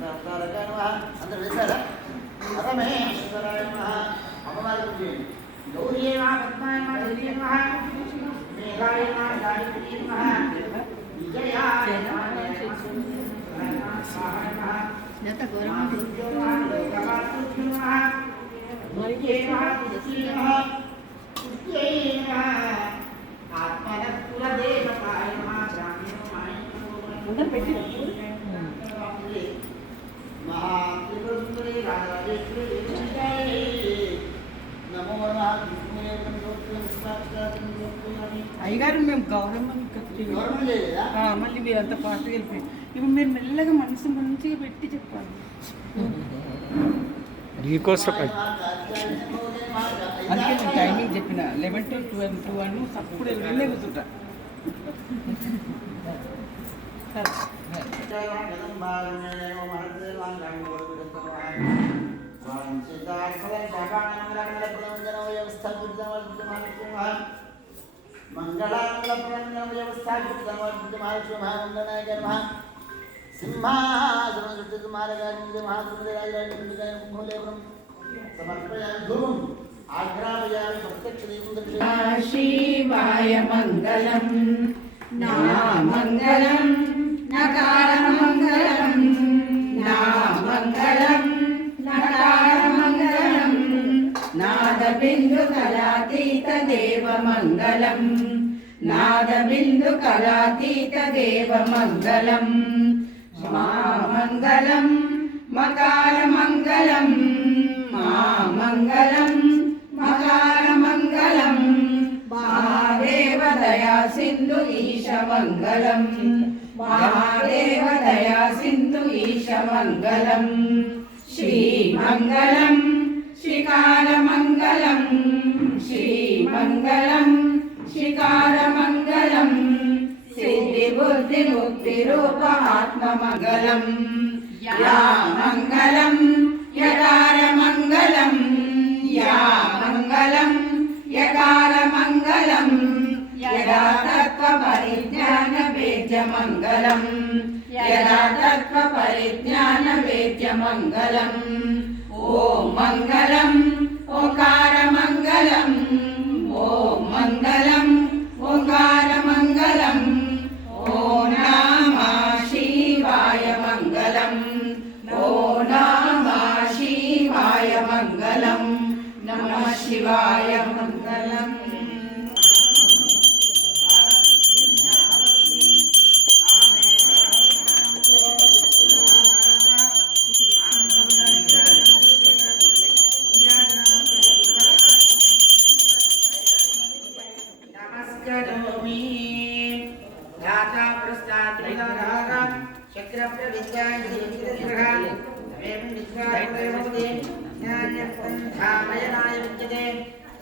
అందరు వేశారా? పరమేశ్వరాయ నమః. అమ్మవారికి చేయండి. గౌరీ నమః, పద్మాయ నమః, దేవీ నమః, మేఘాయ నమః, గాయత్రీ నమః, విజయాయ నమః, స్వాహాయ నమః, మాతృభ్యో నమః, లోకమాతృభ్యో నమః, దుర్గే నమః, తులసీ నమః, తుల్యై నమః, ఆత్మనకులదేవతాయ నమః, బ్రాహ్మణాయ నమః. అయ్యగారు మేము గౌరవం మళ్ళీ మీరంతా ఫాస్ట్గా వెళ్ళిపోయి ఇప్పుడు మీరు మెల్లగా మనసు మంచిగా పెట్టి చెప్పాలి. అందుకే నేను టైమింగ్ చెప్పిన 11 to 12 అని అప్పుడు వెళ్ళే కూర్చుంటా. శివాయ మంగళం నా మంగళం నకార మంగళం నా మంగళం నకార మంగళం నాద బిందు కళాతీత దేవ మంగళం నాద బిందు కళాతీత దేవ మంగళం మా మంగళం మకార మంగళం మా మంగళం మకార మంగళం మహాదేవ దయా సింధు ఈశ మంగళం మహాదేవ దయా సింధు ఈశ మంగళం శ్రీ మంగళం శ్రీకార మంగళం శ్రీ మంగళం శ్రీకార మంగళం సిద్ధి బుద్ధి ముక్తి రూప ఆత్మ మంగళం యా మంగళం యకార మంగళం యా మంగళం యకార మంగళం యదా తత్వ పరిజ్ఞాన వేద్య మంగళం యదా తత్వ పరిజ్ఞాన వేద్య మంగళం ఓం మంగళం ఓంకార మంగళం ఓం మంగళం ఓంకార మంగళం ఓం నమః శివాయ మంగళం ఓం నమః శివాయ మంగళం నమః శివాయ మంగళం. చక్ర ప్రవిద్యా